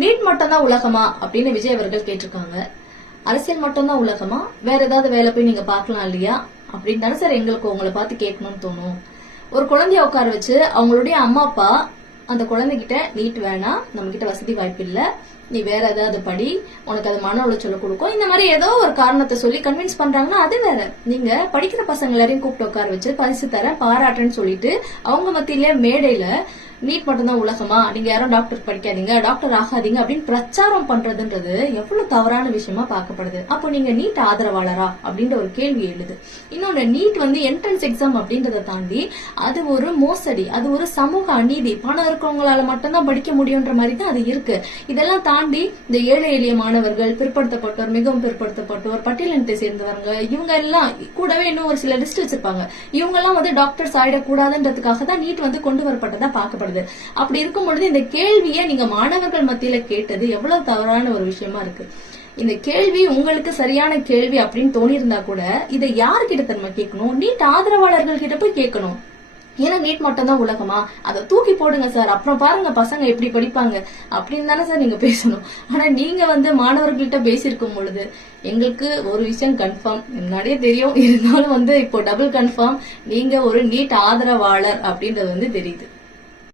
NEET மட்டும் தான் உலகமா அப்படின்னு விஜய் அவர்கள் கேட்டிருக்காங்க. அரசியல் மட்டும் தான் உலகமா, வேற ஏதாவது வேலை போய் நீங்க பாக்கலாம் இல்லையா அப்படின்னு தானே சார் எங்களுக்கு உங்களை பார்த்து கேட்கணும்னு தோணும். ஒரு குழந்தைய உட்கார வச்சு அவங்களுடைய அம்மா அப்பா அந்த குழந்தைகிட்ட நீட் வேணாம், நம்ம கிட்ட வசதி வாய்ப்பு இல்ல, நீ வேற ஏதாவது படி, உனக்கு அது மன உளைச்சல கொடுக்கும், இந்த மாதிரி ஏதோ ஒரு காரணத்தை சொல்லி கன்வின்ஸ் பண்றாங்கன்னா அது வேற. நீங்க படிக்கிற பசங்க எல்லாரையும் கூப்பிட்டு உட்கார வச்சு பரிசு தர பாராட்டுன்னு சொல்லிட்டு அவங்க மத்தியில மேடையில நீட் மட்டும்தான் உலகமா, நீங்க யாரும் டாக்டர் படிக்காதீங்க, டாக்டர் ஆகாதீங்க அப்படின்னு பிரச்சாரம் பண்றதுன்றது எவ்வளவு தவறான விஷயமா பார்க்கப்படுது. அப்போ நீங்க நீட் ஆதரவாளரா அப்படின்ற ஒரு கேள்வி எழுது. இன்னொன்னு, நீட் என்ட்ரன்ஸ் எக்ஸாம் அப்படின்றத தாண்டி அது ஒரு மோசடி, அது ஒரு சமூக அநீதி, பணம் இருக்கவங்களால மட்டும்தான் படிக்க முடியும்ன்ற மாதிரி தான் அது இருக்கு. இதெல்லாம் தாண்டி இந்த ஏழை எளிய மாணவர்கள், பிற்படுத்தப்பட்டோர், மிகவும் பிற்படுத்தப்பட்டோர், பட்டியலினத்தை சேர்ந்தவங்க, இவங்க எல்லாம் கூடவே இன்னும் ஒரு சில லிஸ்ட் வச்சிருப்பாங்க. இவங்க எல்லாம் டாக்டர்ஸ் ஆயிடக்கூடாதுன்றதுக்காக தான் நீட் கொண்டு வரப்பட்டதா பார்க்கப்படுது. அப்படி இருக்கும் பொழுது இந்த கேள்வியை நீங்க மாணவர்கள் மத்தியில கேட்டது எவ்வளவு தவறான ஒரு விஷயமா இருக்கு. இந்த கேள்வி உங்களுக்கு சரியான கேள்வி அப்படின்னு தோணி இருந்தா கூட இதை யாருக்கிட்ட தன்மை கேட்கணும்? நீட் ஆதரவாளர்கள் கிட்ட போய் கேட்கணும். ஏன்னா நீட் மட்டும் தான் உலகமா, அதை தூக்கி போடுங்க சார், அப்புறம் பாருங்க பசங்க எப்படி படிப்பாங்க அப்படின்னு தானே சார் நீங்க பேசணும். ஆனா நீங்க மாணவர்கள்ட்ட பேசியிருக்கும் பொழுது எங்களுக்கு ஒரு விஷயம் கன்ஃபார்ம், முன்னாடியே தெரியும், இருந்தாலும் இப்போ டபுள் கன்ஃபார்ம், நீங்க ஒரு நீட் ஆதரவாளர் அப்படின்றது தெரியுது.